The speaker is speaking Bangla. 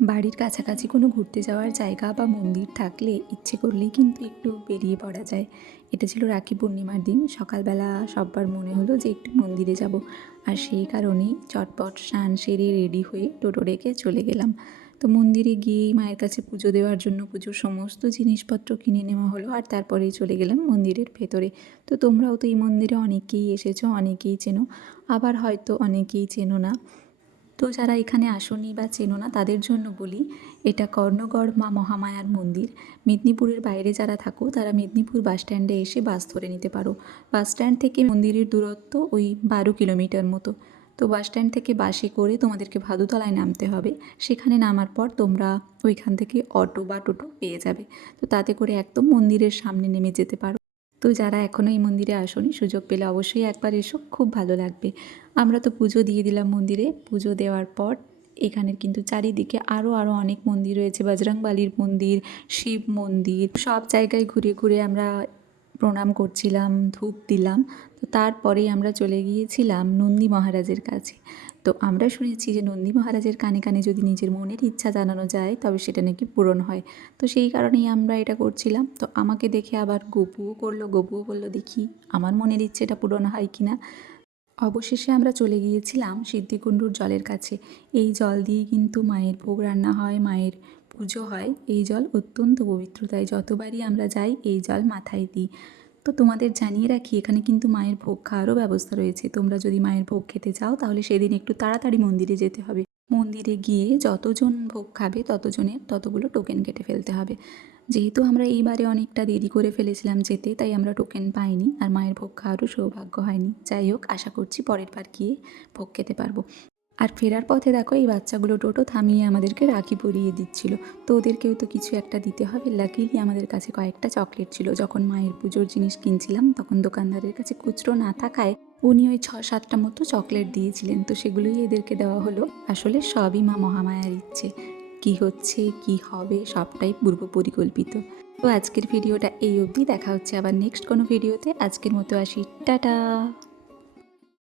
বাড়ির কাছাকাছি কোনো ঘুরতে যাওয়ার জায়গা বা মন্দির থাকলে ইচ্ছে করলেই কিন্তু একটু বেরিয়ে পড়া যায়। এটা ছিল রাখি পূর্ণিমার দিন। সকালবেলা সববার মনে হলো যে একটু মন্দিরে যাব। আর সেই কারণেই চটপট স্নান সেরে রেডি হয়ে টোটো রেখে চলে গেলাম। তো মন্দিরে গিয়েই মায়ের কাছে পুজো দেওয়ার জন্য পুজোর সমস্ত জিনিসপত্র কিনে নেওয়া হলো আর তারপরেই চলে গেলাম মন্দিরের ভেতরে। তো তোমরাও তো এই মন্দিরে অনেকেই এসেছ, অনেকেই চেনো। আবার হয়তো অনেকেই চেনো না। তো যারা এখানে আসনি বা চেনো না, তাদের জন্য বলি, এটা কর্ণগড় মা মহামায়ার মন্দির। মেদিনীপুরের বাইরে যারা থাকো, তারা মেদিনীপুর বাস স্ট্যান্ডে এসে বাস ধরে নিতে পারো। বাস স্ট্যান্ড থেকে মন্দিরের দূরত্ব ওই বারো কিলোমিটার মতো। তো বাস স্ট্যান্ড থেকে বাসে করে তোমাদেরকে ভাদুতলায় নামতে হবে। সেখানে নামার পর তোমরা ওইখান থেকে অটো বা টোটো পেয়ে যাবে। তো তাতে করে একদম মন্দিরের সামনে নেমে যেতে পারো। তো যারা এখনও এই মন্দিরে আসনি, সুযোগ পেলে অবশ্যই একবার এসো, খুব ভালো লাগবে। আমরা তো পুজো দিয়ে দিলাম মন্দিরে। পুজো দেওয়ার পর এখানের কিন্তু চারিদিকে আরও আরও অনেক মন্দির রয়েছে। বজরংবালির মন্দির, শিব মন্দির, সব জায়গায় ঘুরে ঘুরে আমরা প্রণাম করছিলাম, ধূপ দিলাম। তো তারপরেই আমরা চলে গিয়েছিলাম নন্দী মহারাজের কাছে। তো আমরা শুনেছি যে নন্দী মহারাজের কানে কানে যদি নিজের মনের ইচ্ছা জানানো যায়, তবে সেটা নাকি পূরণ হয়। তো সেই কারণেই আমরা এটা করছিলাম। তো আমাকে দেখে আবার গপুও করল, গপুও বলল, দেখি, আমার মনের ইচ্ছেটা পূরণ হয় কি না? অবশেষে আমরা চলে গিয়েছিলাম সিদ্ধিকুণ্ডুর জলের কাছে। এই জল দিয়ে কিন্তু মায়ের ভোগ রান্না হয়, মায়ের পুজো হয়। এই জল অত্যন্ত পবিত্র, তাই যতবারই আমরা যাই, এই জল মাথায় দিই। তো তোমাদের জানিয়ে রাখি, এখানে কিন্তু মায়ের ভোগ খাওয়ারও ব্যবস্থা রয়েছে। তোমরা যদি মায়ের ভোগ খেতে চাও, তাহলে সেদিন একটু তাড়াতাড়ি মন্দিরে যেতে হবে। মন্দিরে গিয়ে যতজন ভোগ খাবে, ততজনের ততগুলো টোকেন কেটে ফেলতে হবে। যেহেতু আমরা এইবারে অনেকটা দেরি করে ফেলেছিলাম যেতে, তাই আমরা টোকেন পাইনি। আর মায়ের ভোগ খাওয়ারও সৌভাগ্য হয়নি। যাই হোক, আশা করছি পরের বার গিয়ে ভোগ খেতে পারব। আর ফেরার পথে দেখো এই বাচ্চাগুলো টোটো থামিয়ে আমাদেরকে রাখি পরিয়ে দিচ্ছিল। তো ওদেরকেও তো কিছু একটা দিতে হবে। লাকিলি আমাদের কাছে কয়েকটা চকলেট ছিল। যখন মায়ের পুজোর জিনিস কিনছিলাম, তখন দোকানদারের কাছে খুচরো না থাকায় উনি ওই ছ সাতটা মতো চকলেট দিয়েছিলেন। তো সেগুলোই এদেরকে দেওয়া হলো। আসলে সবই মা মহামায়ার ইচ্ছে। কি হচ্ছে, কি হবে, সবটাই পূর্ব পরিকল্পিত। তো আজকের ভিডিওটা এই অবধি। দেখা হচ্ছে আবার নেক্সট কোনো ভিডিওতে। আজকের মতো আসি। টাটা!